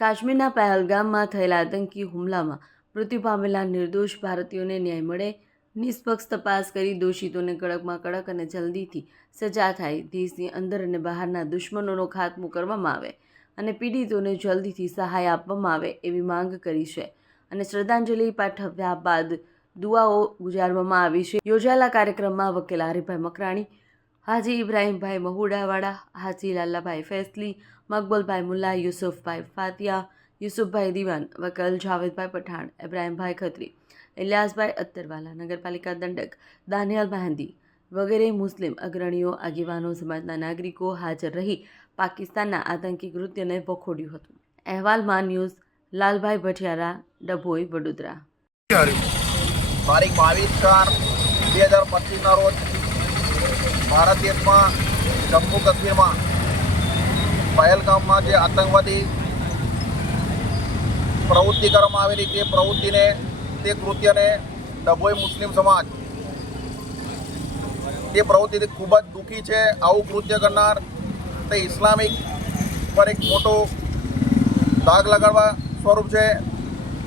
કાશ્મીરના પહેલગામમાં થયેલા આતંકી હુમલામાં મૃત્યુ પામેલા નિર્દોષ ભારતીયોને ન્યાય મળે, નિષ્પક્ષ તપાસ કરી દોષિતોને કડકમાં કડક અને જલ્દીથી સજા થાય, દેશની અંદર અને બહારના દુશ્મનોનો ખાત્મો કરવામાં આવે અને પીડિતોને જલ્દીથી સહાય આપવામાં આવે એવી માંગ કરી છે અને શ્રદ્ધાંજલિ પાઠવ્યા બાદ દુઆઓ ગુજારવામાં આવી છે। યોજાયેલા કાર્યક્રમમાં વકીલ આરીફભાઈ મકરાણી, હાજી ઇબ્રાહીમભાઈ મહુડાવાડા, હાજી લાલાભાઈ ફેસલી, મકબલભાઈ મુલ્લા, યુસુફભાઈ ફાતિયા, યુસુફભાઈ દીવાન, વકીલ જાવેદભાઈ પઠાણ, ઇબ્રાહીમભાઈ ખત્રી, ઇલિયાસભાઈ અત્તરવાલા, નગરપાલિકા દંડક દાનિયાલ મહેંદી વગેરે મુસ્લિમ અગ્રણીઓ, આગેવાનો, સમાજના નાગરિકો હાજર રહી પાકિસ્તાનના આતંકી કૃત્યને વખોડ્યું હતું। અહેવાલમાં ન્યૂઝ લાલભાઈ ભટિયારા, ડભોઈ, વડોદરા। તારીખ 22/4/2025 રોજ ભારત દેશમાં જમ્મુ કાશ્મીરમાં પહેલગામમાં જે આતંકવાદી પ્રવૃત્તિ કરવામાં આવેલી તે પ્રવૃત્તિને, તે કૃત્યને ડભોઈ મુસ્લિમ સમાજ તે પ્રવૃત્તિથી ખૂબ જ દુઃખી છે। આવું કૃત્ય કરનાર તે ઇસ્લામિક પર એક મોટો દાગ લગાડવા સ્વરૂપ છે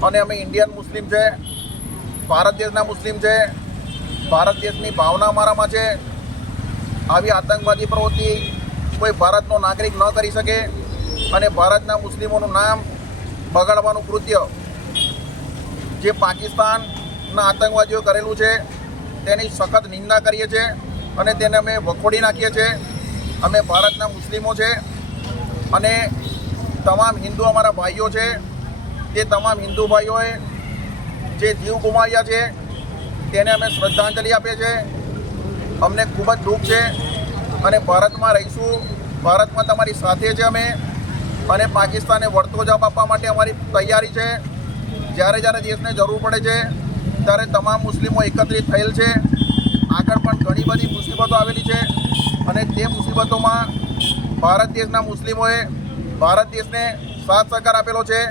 અને અમે ઇન્ડિયન મુસ્લિમ છે, ભારત દેશના મુસ્લિમ છે, ભારત દેશની ભાવના અમારામાં છે। આવી આતંકવાદી પ્રવૃત્તિ કોઈ ભારતનો નાગરિક ન કરી શકે અને ભારતના મુસ્લિમોનું નામ બગાડવાનું કૃત્ય જે પાકિસ્તાનના આતંકવાદીઓ કરેલું છે તેની સખત નિંદા કરીએ છીએ અને તેને અમે વખોડી નાખીએ છીએ। અમે ભારતના મુસ્લિમો છે અને તમામ હિન્દુ અમારા ભાઈઓ છે, તે તમામ હિન્દુ ભાઈઓએ જે જીવ ગુમાવ્યા છે તેને અમે શ્રદ્ધાંજલિ આપીએ છીએ। અમને ખૂબ જ દુઃખ છે અને ભારતમાં રહીશું, ભારતમાં તમારી સાથે છે અમે અને પાકિસ્તાને વળતો જવાબ આપવા માટે અમારી તૈયારી છે। જ્યારે જ્યારે દેશને જરૂર પડે છે ત્યારે તમામ મુસ્લિમો એકત્રિત થયેલ છે। આગળ પણ ઘણી બધી મુસીબતો આવેલી છે અને તે મુસીબતોમાં ભારત દેશના મુસ્લિમોએ ભારત દેશને સાથ સહકાર આપેલો છે,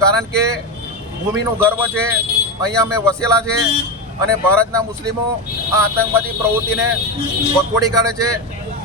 કારણ કે ભૂમિનું ગર્વ છે, અહીંયા અમે વસેલા છે અને ભારતના મુસ્લિમો આ આતંકવાદી પ્રવૃત્તિને વખોડી કાઢે છે।